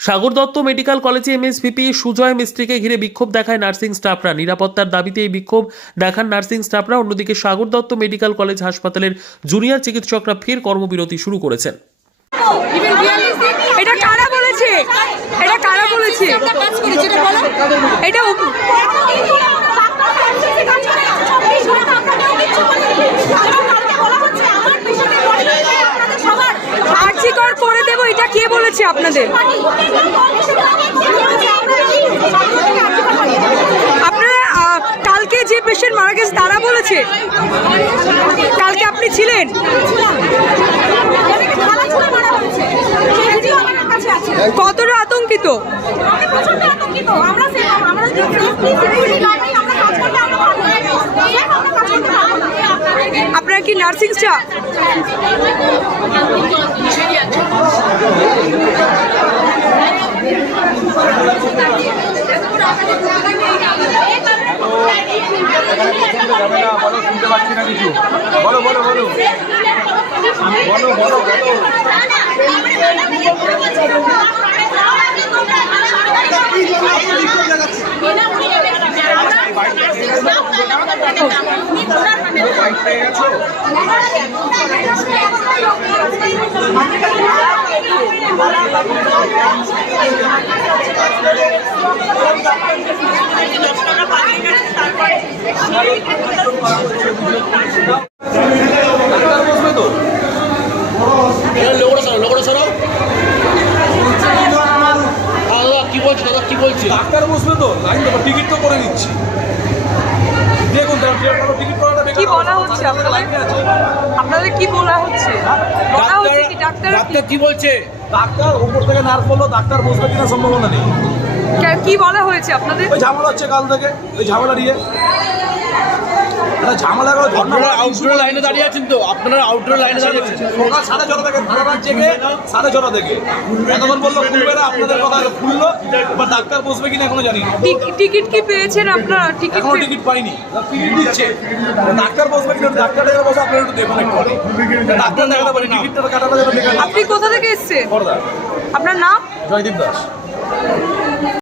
সাগর Dutta medical কলেজে MSVP, Sujoy মিস্ত্রিকে ঘিরে বিক্ষোভ দেখায় নার্সিং স্টাফরা। নিরাপত্তার দাবিতে এই বিক্ষোভ দেখান নার্সিং স্টাফরা। অন্যদিকে সাগর দত্ত মেডিকেল কলেজ হাসপাতালের জুনিয়র চিকিৎসকরা ফের কর্মবিরতি শুরু করেছেন এটা কারা বলেছে এটা কারা বলেছে এটা উপ- আর্জিকর করে দেবো এটা কে বলেছে আপনাদের? আপনারা কালকে যে পেশেন্ট মারা গেছে তারা বলেছে? কালকে আপনি ছিলেন? কতটা আতঙ্কিত? আপনারা কি নার্সিং স্টাফ যাবে না বলো শুনতে পাচ্ছি না কিছু। বলো বলো বলো। বলো বলো বলো। কি বলছে ডাক্তার বসবে তো লাইন দেবো টিকিট তো করে নিচ্ছি। দেখুন টিকিট করাটা কি বলা হচ্ছে আপনাদের? আপনাদের কি বলা হচ্ছে? বলা হচ্ছে কি ডাক্তার ডাক্তার কি? বলছে? ডাক্তার উপর থেকে নার্স বলল ডাক্তার বসবে কিনা সম্ভাবনা নেই। কি বলা হয়েছে আপনাদের? ওই ঝামেলা হচ্ছে কাল থেকে ওই ঝামেলা নিয়ে। ঝামেলা করে ধর্ণা আপনারা আউটডোর লাইনে দাঁড়িয়ে আছেন তো? আপনারা আউটডোর লাইনে দাঁড়িয়ে আছেন? সকাল সাড়ে ছটা থেকে ধর্ণা জেগে সাড়ে ছটা থেকে। এতক্ষণ বলল খুলবে না? আপনাদের কথা খুললো ডাক্তার বসবে কিনা এখনও জানি না। টিক- টিকিট কি পেয়েছেন আপনারা? টিকিট এখনও টিকিট পাইনি। টিকিট দিচ্ছে। ডাক্তার বসবে কিনা ডাক্তার ডেকে বসে আপনারা একটু দেখুন একটু ডাক্তার দেখাতে পারি টিকিটটা কাটাটা যেন আপনি কোথা থেকে এসেছেন? আপনার নাম? জয়দীপ দাস।